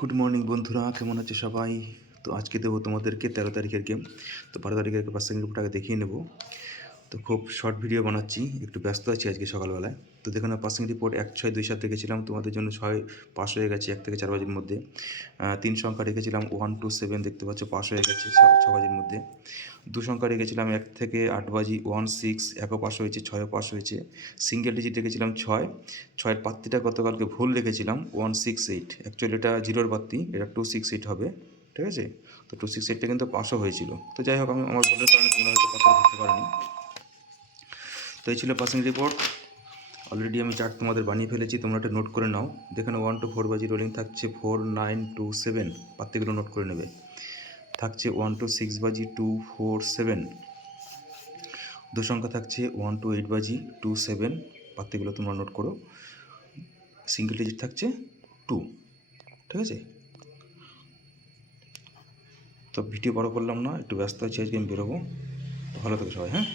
Good morning বন্ধুরা, কেমন আছে সবাই? তো আজকে দেবো তোমাদেরকে 13 তারিখের গেম। তো 12 তারিখের পার্সেন্ট রিপোর্টটাকে দেখিয়ে নেবো। তো খুব শর্ট ভিডিও বানাচ্ছি, একটু ব্যস্ত আছি আজকে সকালবেলায়। তো দেখো না, পাসিং রিপোর্ট 1-6-2-7 রেখেছিলাম, তোমাদের জন্য 6 পাস হয়ে গেছে 1 থেকে 4 বাজির মধ্যে। 3 সংখ্যা রেখেছিলাম 1-2-7, দেখতে পাচ্ছ পাস হয়ে গেছে 6 বাজির মধ্যে। 2 সংখ্যা রেখেছিলাম 1 থেকে 8 বাজি 1-6, 1ও পাস হয়েছে 6ও পাস হয়েছে। সিঙ্গেল ডিজিট রেখেছিলাম 6, 6-এর পাত্তিটা গতকালকে ভুল রেখেছিলাম 168, অ্যাকচুয়ালি এটা জিরোর পাত্তি, এটা 268 হবে, ঠিক আছে? তো 268টা কিন্তু পাসও হয়েছিল। তো যাই হোক, আমি আমার ভুলের কারণে তোমরা হয়তো পাত্র ধরতে পারোনি। তো এই ছিল পাসিং রিপোর্ট। অলরেডি আমি চার্ট তোমাদের বানিয়ে ফেলেছি, তোমরা একটা নোট করে নাও। দেখে নাও 1-4 বাজি রোলিং থাকছে 4-9-2-7, পাত্তিগুলো নোট করে নেবে। থাকছে 1-6 বাজি 2-4-7। 2 সংখ্যা থাকছে 1-8 বাজি 2-7, পাত্তিগুলো তোমরা নোট করো। সিঙ্গেল ডিজিট থাকছে 2, ঠিক আছে? তো ভিডিও বড় করলাম না, একটু ব্যস্ত আছি আজকে, আমি বেরোবো। তো ভালো থেকো সবাই, হ্যাঁ।